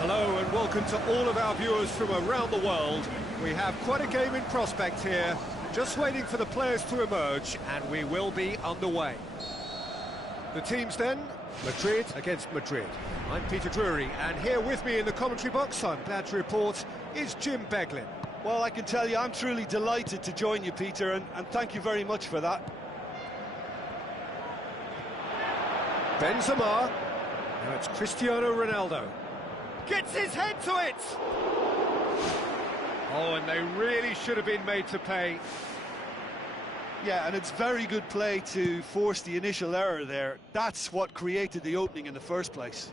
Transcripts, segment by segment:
Hello and welcome to all of our viewers from around the world. We have quite a game in prospect here, just waiting for the players to emerge, and we will be underway. The teams then, Madrid against Madrid. I'm Peter Drury, and here with me in the commentary box, I'm glad to report, is Jim Beglin. Well, I can tell you, I'm truly delighted to join you, Peter, and thank you very much for that. Benzema, now it's Cristiano Ronaldo. Gets his head to it! Oh, and they really should have been made to pay. Yeah, and it's very good play to force the initial error there. That's what created the opening in the first place.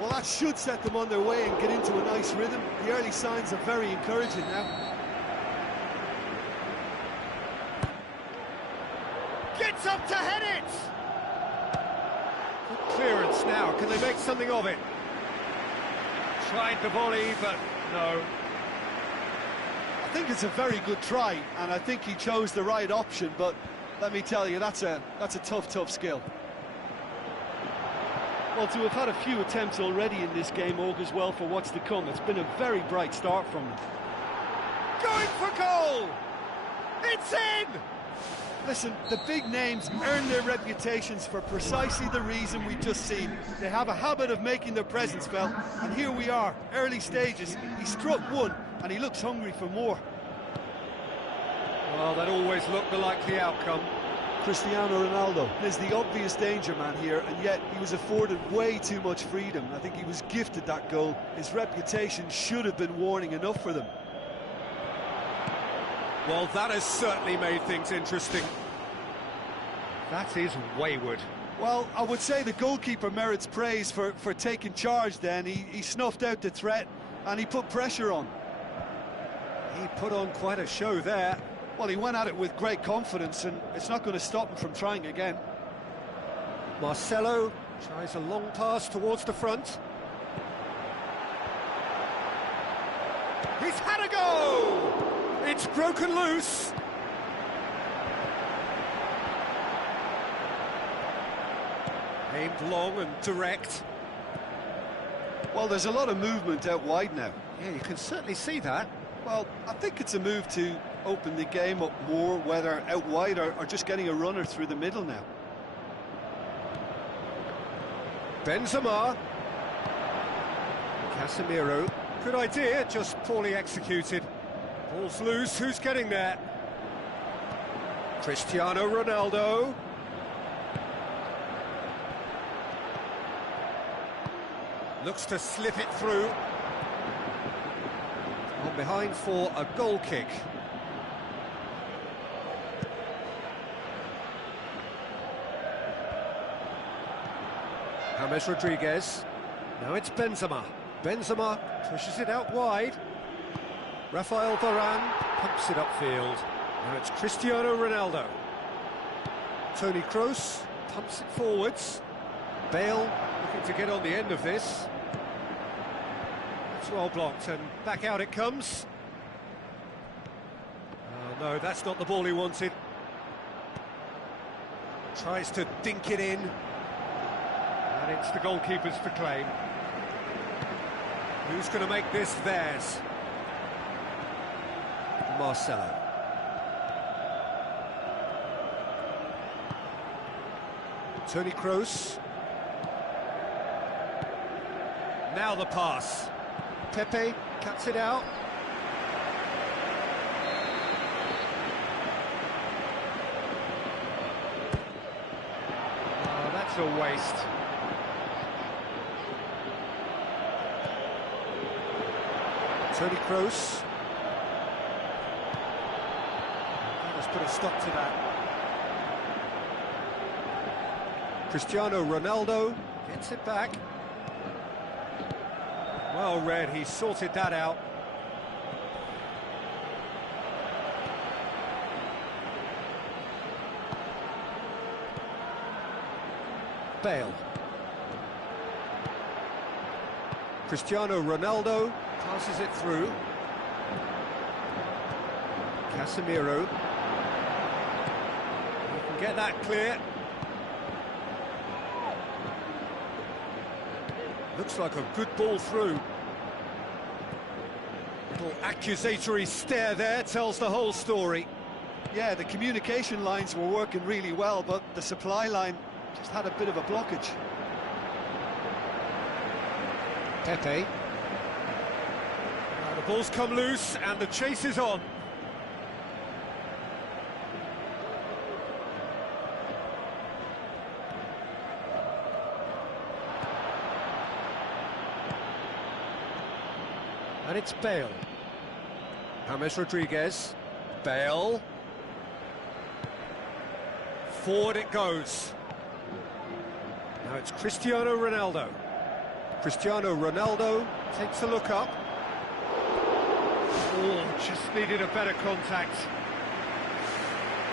Well, that should set them on their way and get into a nice rhythm. The early signs are very encouraging now. Gets up to head it! Good clearance now, can they make something of it? Tried the volley, but no. I think it's a very good try, and I think he chose the right option, but let me tell you, that's a tough skill. Well, to have had a few attempts already in this game augurs well for what's to come. It's been a very bright start from them. Going for goal! It's in! Listen, the big names earn their reputations for precisely the reason we've just seen. They have a habit of making their presence felt, and here we are, early stages. He struck one, and he looks hungry for more. Well, that always looked the likely outcome. Cristiano Ronaldo is the obvious danger man here, and yet he was afforded way too much freedom. I think he was gifted that goal. His reputation should have been warning enough for them. Well, that has certainly made things interesting. That is wayward. Well, I would say the goalkeeper merits praise for taking charge then. He snuffed out the threat and he put pressure on. He put on quite a show there. Well, he went at it with great confidence, and it's not going to stop him from trying again. Marcelo tries a long pass towards the front. He's had a go! It's broken loose. Aimed long and direct. Well, there's a lot of movement out wide now. Yeah, you can certainly see that. Well, I think it's a move to open the game up more, whether out wide or just getting a runner through the middle now. Benzema. Casemiro. Good idea, just poorly executed. Ball's loose, who's getting there? Cristiano Ronaldo. Looks to slip it through. On behind for a goal kick. James Rodriguez. Now it's Benzema. Benzema pushes it out wide. Rafael Varane pumps it upfield. Now it's Cristiano Ronaldo. Toni Kroos pumps it forwards. Bale looking to get on the end of this. It's well blocked and back out it comes. Oh no, that's not the ball he wanted. Tries to dink it in. And it's the goalkeepers to claim. Who's going to make this theirs? Marcelo. Toni Kroos. Now the pass. Pepe cuts it out. Oh, that's a waste. Toni Kroos. Let's put a stop to that. Cristiano Ronaldo gets it back. Well read, he sorted that out. Bale. Cristiano Ronaldo passes it through. Casemiro. He can get that clear. Looks like a good ball through. Little accusatory stare there tells the whole story. Yeah, the communication lines were working really well, but the supply line just had a bit of a blockage. Pepe. Now the ball's come loose and the chase is on. And it's Bale. James Rodriguez. Bale. Forward it goes. Now it's Cristiano Ronaldo. Cristiano Ronaldo takes a look up. Oh, just needed a better contact.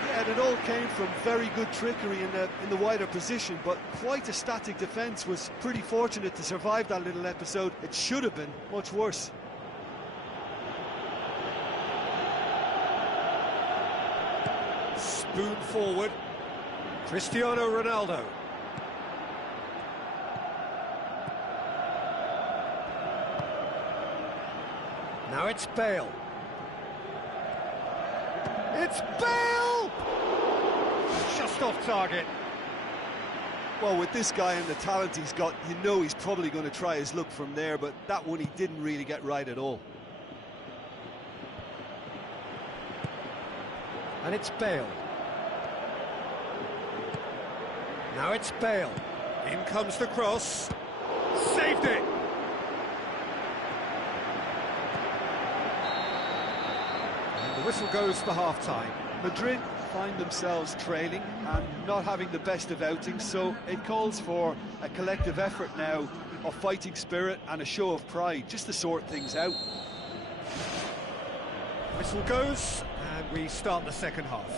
Yeah, and it all came from very good trickery in the wider position, but quite a static defence. Was pretty fortunate to survive that little episode. It should have been much worse. Spoon forward. Cristiano Ronaldo. Now it's Bale. It's Bale! Just off target. Well, with this guy and the talent he's got, you know he's probably going to try his luck from there, but that one he didn't really get right at all. And it's Bale. Now it's Bale. In comes the cross. Saved it! And the whistle goes for half-time. Madrid find themselves trailing and not having the best of outings, so it calls for a collective effort now of fighting spirit and a show of pride, just to sort things out. Whistle goes, and we start the second half.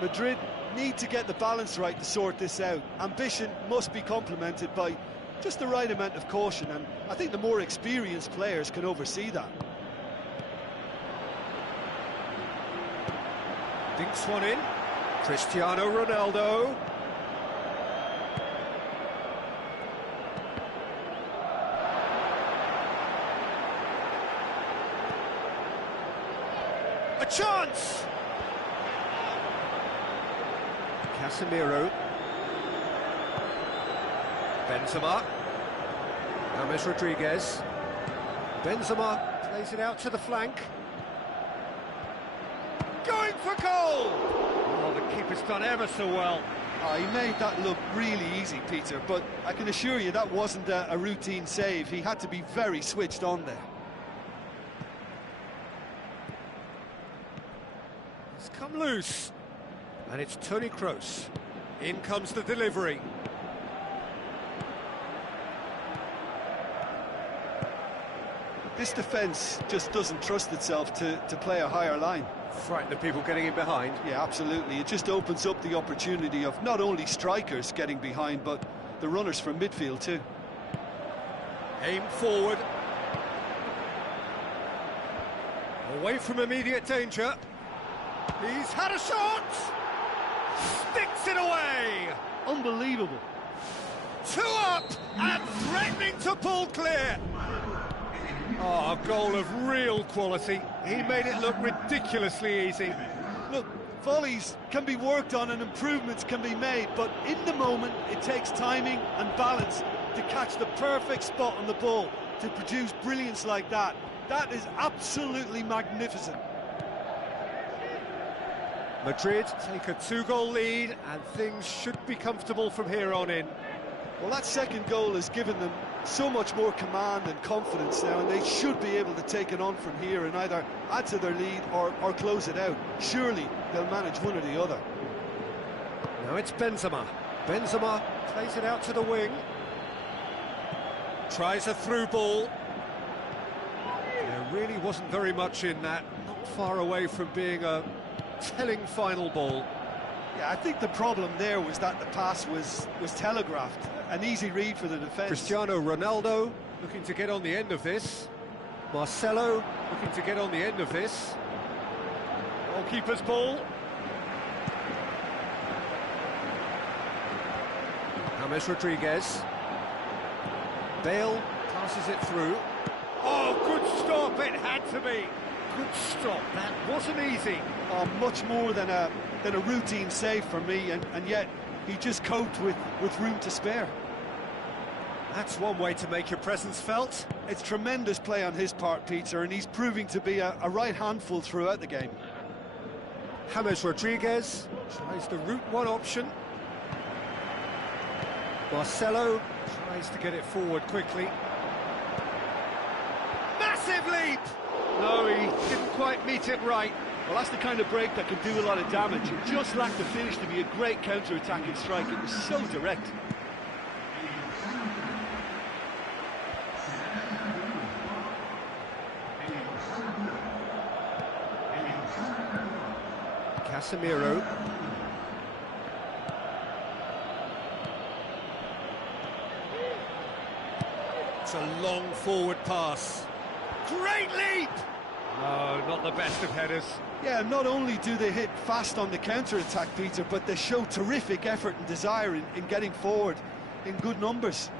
Madrid need to get the balance right to sort this out. Ambition must be complemented by just the right amount of caution, and I think the more experienced players can oversee that. Dinks one in. Cristiano Ronaldo. A chance! Casemiro. Benzema. James Rodriguez. Benzema plays it out to the flank. Going for goal! Oh, the keeper's done ever so well. He made that look really easy, Peter, but I can assure you that wasn't a routine save. He had to be very switched on there. It's come loose, and it's Toni Kroos. In comes the delivery. This defence just doesn't trust itself to play a higher line. Frighten the people getting in behind. Yeah, absolutely. It just opens up the opportunity of not only strikers getting behind, but the runners from midfield too. Aim forward. Away from immediate danger. He's had a shot! Sticks it away! Unbelievable. 2 up and threatening to pull clear. Oh, a goal of real quality. He made it look ridiculously easy. Look, volleys can be worked on and improvements can be made, but in the moment it takes timing and balance to catch the perfect spot on the ball to produce brilliance like that. That is absolutely magnificent. Madrid take a 2-goal lead and things should be comfortable from here on in. Well, that second goal has given them so much more command and confidence now, and they should be able to take it on from here and either add to their lead or close it out. Surely they'll manage one or the other. Now it's Benzema. Benzema plays it out to the wing. Tries a through ball. There really wasn't very much in that. Not far away from being a telling final ball. Yeah, I think the problem there was that the pass was telegraphed. An easy read for the defence. Cristiano Ronaldo looking to get on the end of this. Marcelo looking to get on the end of this. Goalkeeper's ball. James Rodriguez. Bale passes it through. Oh, good stop, it had to be. Good stop, that wasn't easy. Oh, much more than a routine save for me, and yet he just coped with room to spare. That's one way to make your presence felt. It's tremendous play on his part, Peter, and he's proving to be a right handful throughout the game. James Rodriguez tries the route one option. Marcelo tries to get it forward quickly. Massive leap! No, he didn't quite meet it right. Well, that's the kind of break that can do a lot of damage. It just lacked the finish to be a great counter-attacking strike. It was so direct. Casemiro. It's a long forward pass. Great leap! No, not the best of headers. Yeah, not only do they hit fast on the counter-attack, Peter, but they show terrific effort and desire in getting forward in good numbers.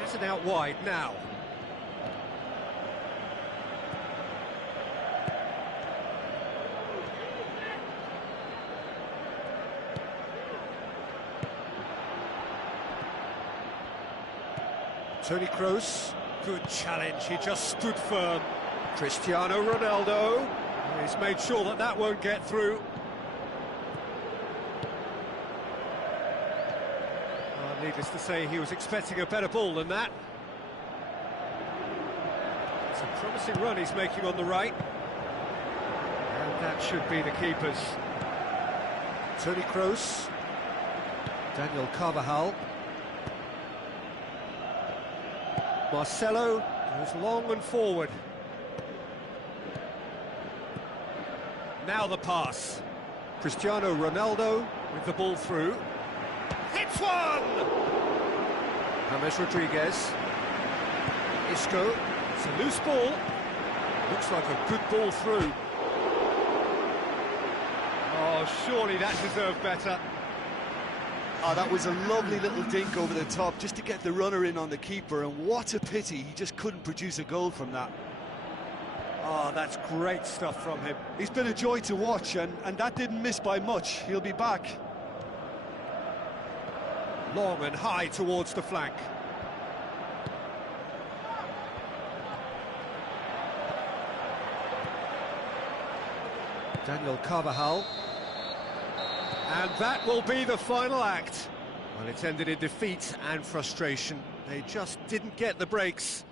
Has it out wide now. Toni Kroos, good challenge, he just stood firm. Cristiano Ronaldo, he's made sure that that won't get through. Needless to say, he was expecting a better ball than that. It's a promising run he's making on the right. And that should be the keeper's. Toni Kroos, Daniel Carvajal. Marcelo goes long and forward. Now the pass. Cristiano Ronaldo with the ball through. Hits one! James Rodriguez. Isco. It's a loose ball. Looks like a good ball through. Oh, surely that deserved better. Oh, that was a lovely little dink over the top just to get the runner in on the keeper, and what a pity he just couldn't produce a goal from that. Oh, that's great stuff from him. He's been a joy to watch, and that didn't miss by much. He'll be back. Long and high towards the flank. Daniel Carvajal. And that will be the final act. Well, it's ended in defeat and frustration. They just didn't get the breaks.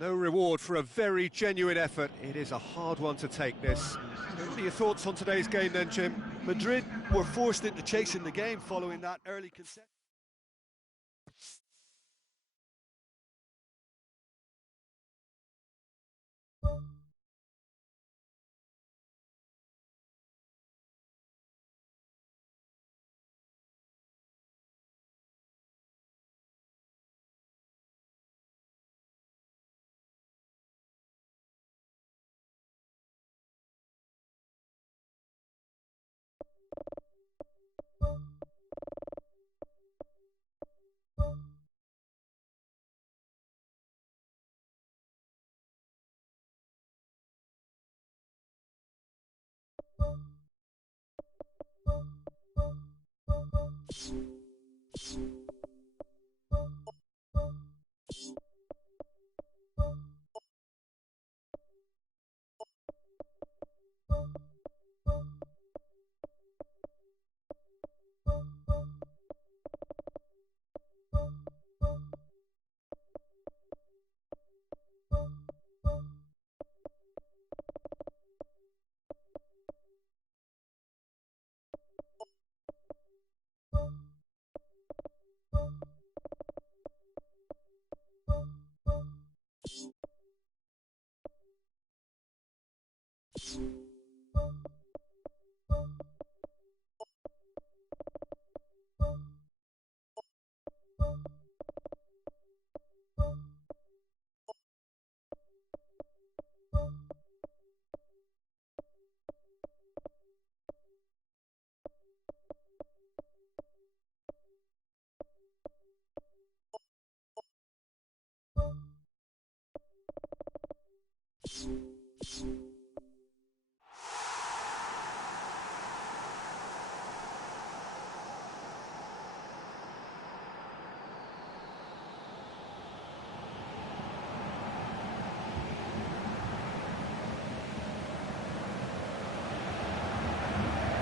No reward for a very genuine effort. It is a hard one to take, this. What are your thoughts on today's game then, Jim? Madrid were forced into chasing the game following that early concession.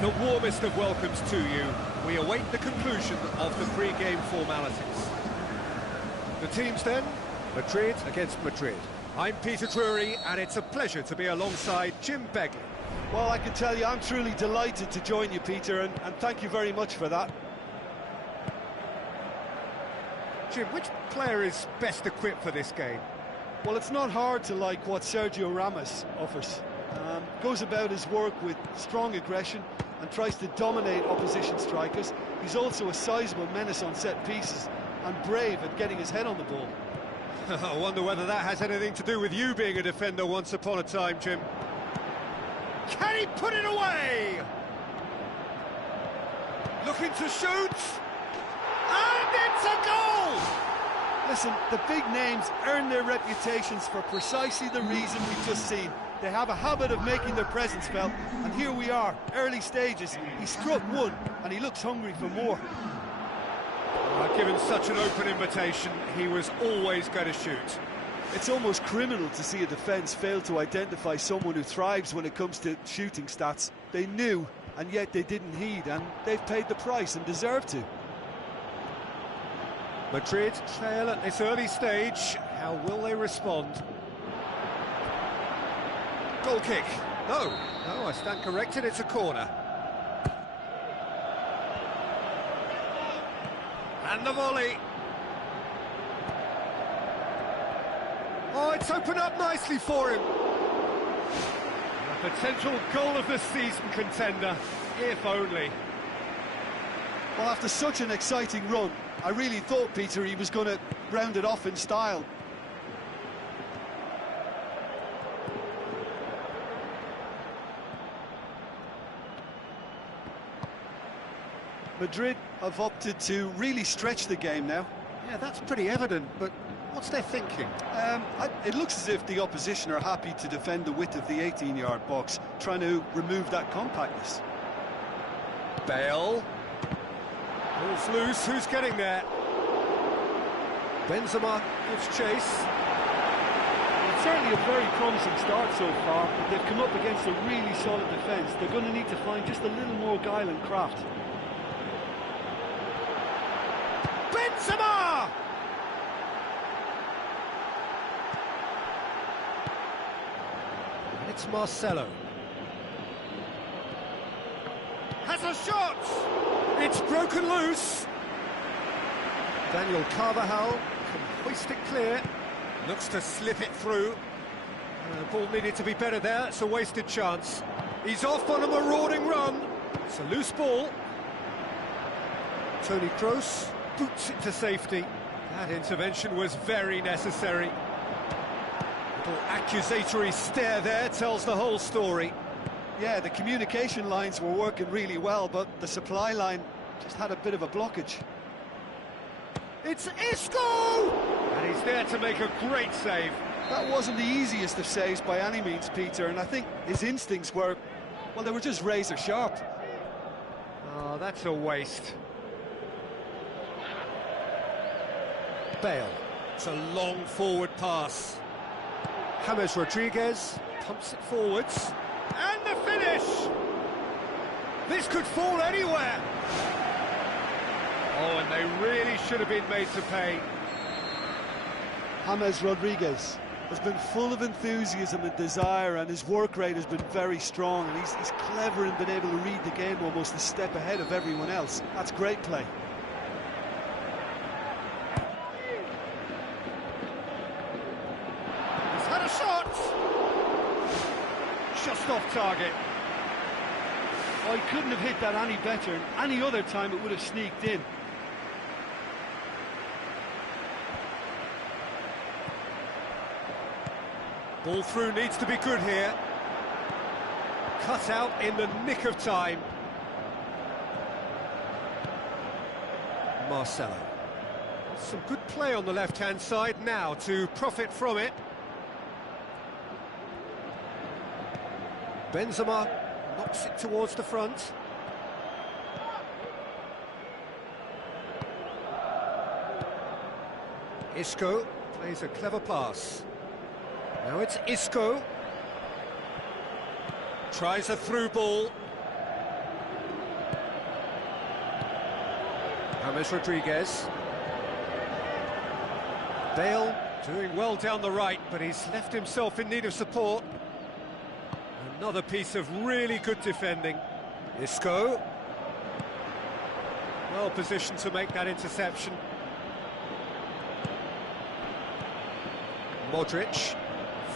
The warmest of welcomes to you. We await the conclusion of the pre-game formalities. The teams then, Madrid against Madrid. I'm Peter Drury, and it's a pleasure to be alongside Jim Begley. Well, I can tell you, I'm truly delighted to join you, Peter, and thank you very much for that. Jim, which player is best equipped for this game? Well, it's not hard to like what Sergio Ramos offers. Goes about his work with strong aggression and tries to dominate opposition strikers. He's also a sizable menace on set pieces and brave at getting his head on the ball. I wonder whether that has anything to do with you being a defender once upon a time, Jim. Can he put it away? Looking to shoot. And it's a goal! Listen, the big names earn their reputations for precisely the reason we've just seen. They have a habit of making their presence felt, and here we are, early stages. He struck one, and he looks hungry for more. Given such an open invitation, he was always going to shoot. It's almost criminal to see a defence fail to identify someone who thrives when it comes to shooting stats. They knew, and yet they didn't heed, and they've paid the price and deserve to. Madrid trail at this early stage. How will they respond? Goal kick. No, I stand corrected, it's a corner. And the volley. Oh, it's opened up nicely for him. A potential goal of the season contender, if only. Well, after such an exciting run, I really thought, Peter, he was going to round it off in style. Madrid have opted to really stretch the game now. Yeah, that's pretty evident, but what's their thinking? It looks as if the opposition are happy to defend the width of the 18-yard box, trying to remove that compactness. Bale. Ball's loose, who's getting there? Benzema gives chase. It's certainly a very promising start so far, but they've come up against a really solid defence. They're going to need to find just a little more guile and craft. Benzema! It's Marcelo. Has a shot! It's broken loose. Daniel Carvajal can hoist it clear. Looks to slip it through. The ball needed to be better there. It's a wasted chance. He's off on a marauding run. It's a loose ball. Toni Kroos boots it to safety. That intervention was very necessary. Little accusatory stare there tells the whole story. Yeah, the communication lines were working really well, but the supply line just had a bit of a blockage. It's Isco! And he's there to make a great save. That wasn't the easiest of saves by any means, Peter, and I think his instincts were, well, they were just razor sharp. Oh, that's a waste. Bale. It's a long forward pass. James Rodriguez pumps it forwards. And the finish! This could fall anywhere. Oh, and they really should have been made to pay. James Rodriguez has been full of enthusiasm and desire, and his work rate has been very strong, and he's clever in being able to read the game almost a step ahead of everyone else. That's great play. He's had a shot! Just off target. Oh, he couldn't have hit that any better, and any other time it would have sneaked in. Ball through needs to be good here. Cut out in the nick of time. Marcelo. Some good play on the left-hand side now to profit from it. Benzema knocks it towards the front. Isco plays a clever pass. Now it's Isco. Tries a through ball. James Rodriguez. Bale doing well down the right, but he's left himself in need of support. Another piece of really good defending. Isco. Well positioned to make that interception. Modric.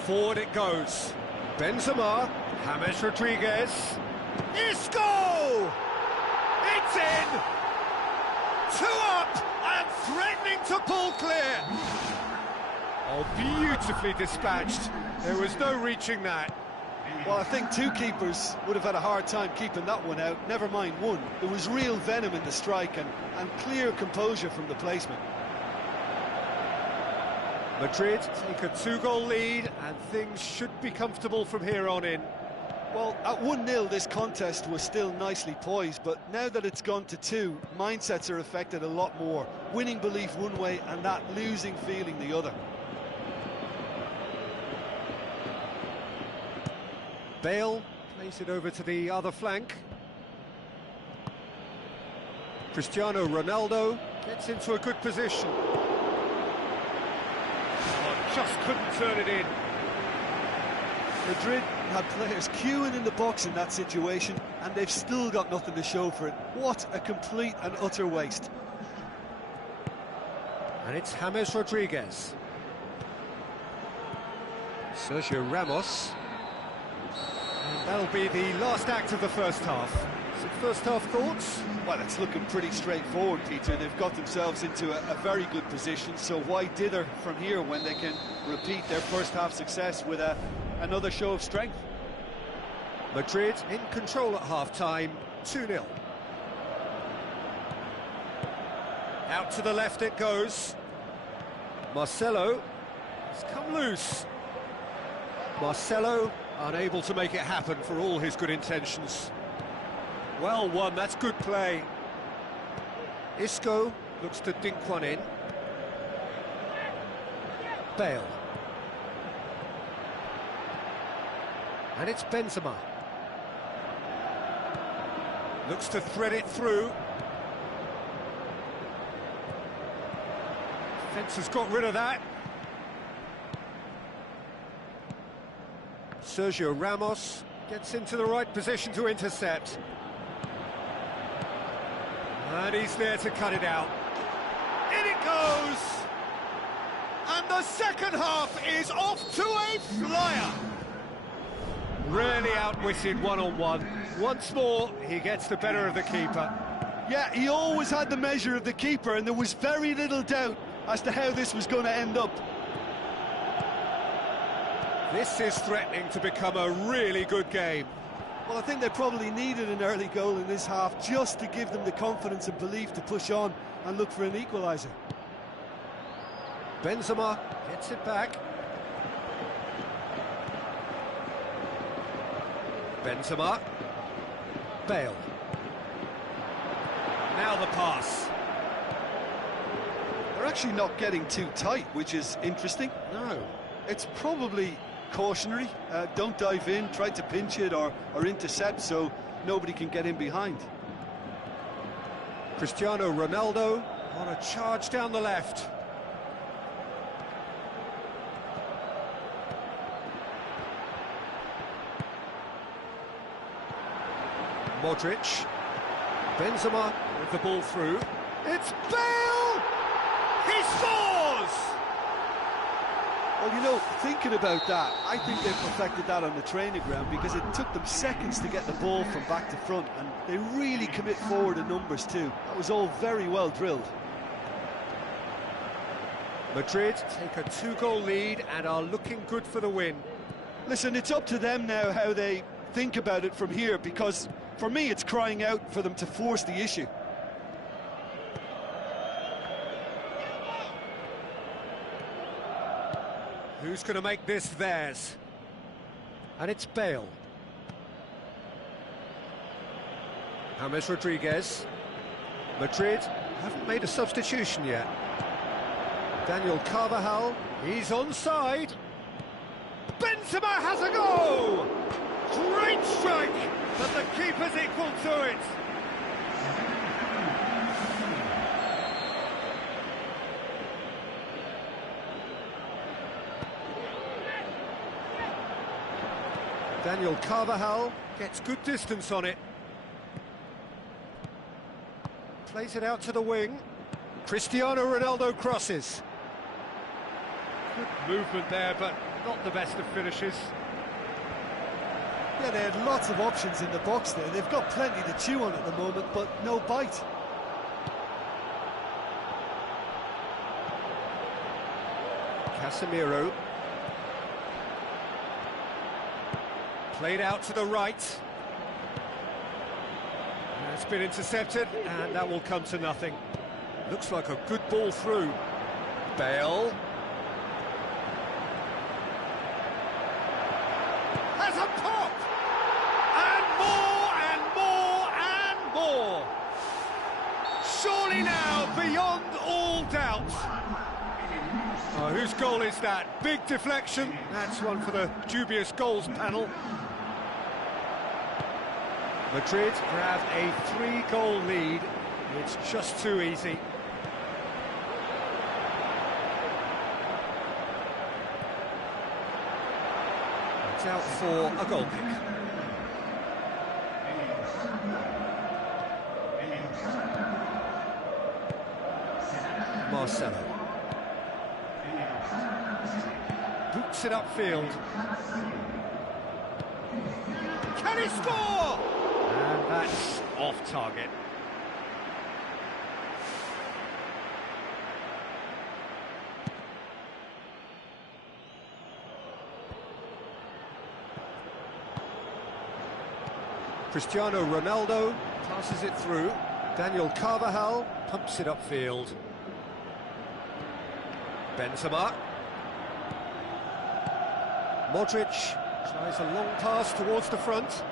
Forward it goes. Benzema. James Rodriguez. Isco! It's in! 2 up and threatening to pull clear. Oh, beautifully dispatched. There was no reaching that. Well, I think two keepers would have had a hard time keeping that one out, never mind one. There was real venom in the strike and clear composure from the placement. Madrid take a 2-goal lead and things should be comfortable from here on in. Well, at 1-0 this contest was still nicely poised, but now that it's gone to 2, mindsets are affected a lot more. Winning belief one way and that losing feeling the other. Bale plays it over to the other flank. Cristiano Ronaldo gets into a good position. Just couldn't turn it in. Madrid had players queuing in the box in that situation, and they've still got nothing to show for it. What a complete and utter waste. And it's James Rodriguez. Sergio Ramos. And that'll be the last act of the first half. So first half thoughts? Well, it's looking pretty straightforward, Peter. They've got themselves into a very good position, so why dither from here when they can repeat their first half success with another show of strength? Madrid in control at half-time, 2-0. Out to the left it goes. Marcelo has come loose. Marcelo unable to make it happen for all his good intentions. Well won, that's good play. Isco looks to dink one in. Bale. And it's Benzema. Looks to thread it through. Defence has got rid of that. Sergio Ramos gets into the right position to intercept. And he's there to cut it out. In it goes! And the second half is off to a flyer! Really outwitted one-on-one. Once more, he gets the better of the keeper. Yeah, he always had the measure of the keeper, and there was very little doubt as to how this was going to end up. This is threatening to become a really good game. Well, I think they probably needed an early goal in this half just to give them the confidence and belief to push on and look for an equaliser. Benzema gets it back. Benzema. Bale. Now the pass. They're actually not getting too tight, which is interesting. No. It's probably cautionary. Don't dive in, try to pinch it or intercept so nobody can get in behind. Cristiano Ronaldo on a charge down the left. Modric. Benzema with the ball through. It's Bale! He scores! Well, you know, thinking about that, I think they perfected that on the training ground because it took them seconds to get the ball from back to front, and they really commit forward in numbers too. That was all very well drilled. Madrid take a 2-goal lead and are looking good for the win. Listen, it's up to them now how they think about it from here, because for me it's crying out for them to force the issue. Who's going to make this theirs? And it's Bale. James Rodriguez. Madrid haven't made a substitution yet. Daniel Carvajal, he's onside. Benzema has a go! Great strike, but the keeper's equal to it. Daniel Carvajal gets good distance on it. Plays it out to the wing. Cristiano Ronaldo crosses. Good movement there, but not the best of finishes. Yeah, they had lots of options in the box there. They've got plenty to chew on at the moment, but no bite. Casemiro. Played out to the right. It's been intercepted, and that will come to nothing. Looks like a good ball through. Bale. Has a pop! And more! Surely now, beyond all doubt. Oh, whose goal is that? Big deflection. That's one for the dubious goals panel. Madrid grab a 3-goal lead. It's just too easy. It's out for a goal kick. Marcelo. Boots it upfield. Can he score? And that's off target. Cristiano Ronaldo passes it through. Daniel Carvajal pumps it upfield. Benzema. Modric tries a long pass towards the front.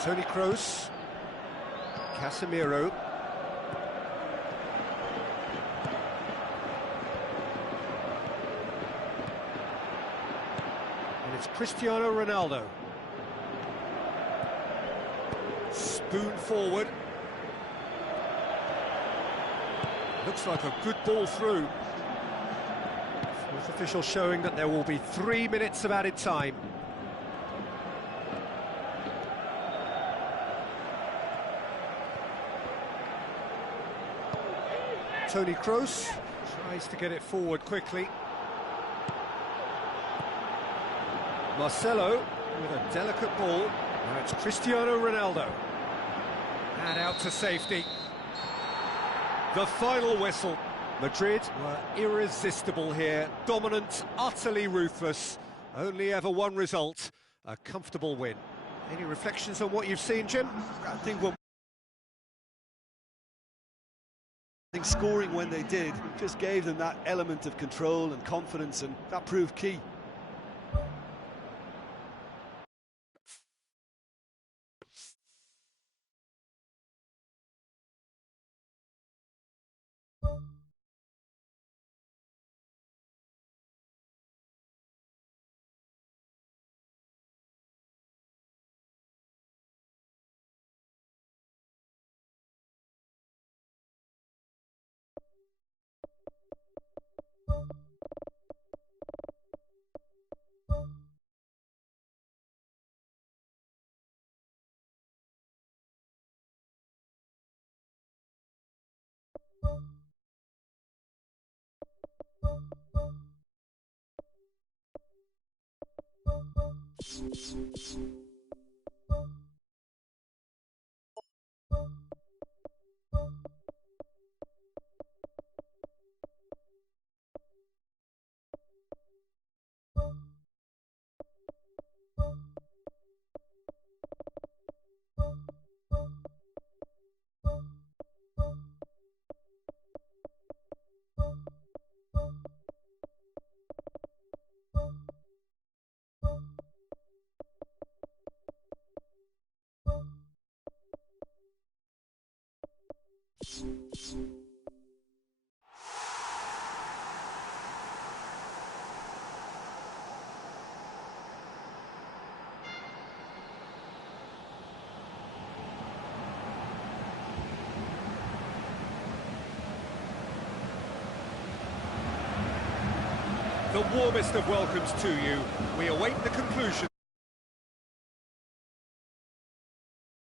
Toni Kroos. Casemiro. Cristiano Ronaldo. Spoon forward. Looks like a good ball through. Fourth official showing that there will be 3 minutes of added time. Toni Kroos tries to get it forward quickly. Marcelo with a delicate ball. Now it's Cristiano Ronaldo. And out to safety. The final whistle. Madrid were irresistible here. Dominant, utterly ruthless. Only ever one result. A comfortable win. Any reflections on what you've seen, Jim? I think scoring when they did just gave them that element of control and confidence, and that proved key. The warmest of welcomes to you. We await the conclusion.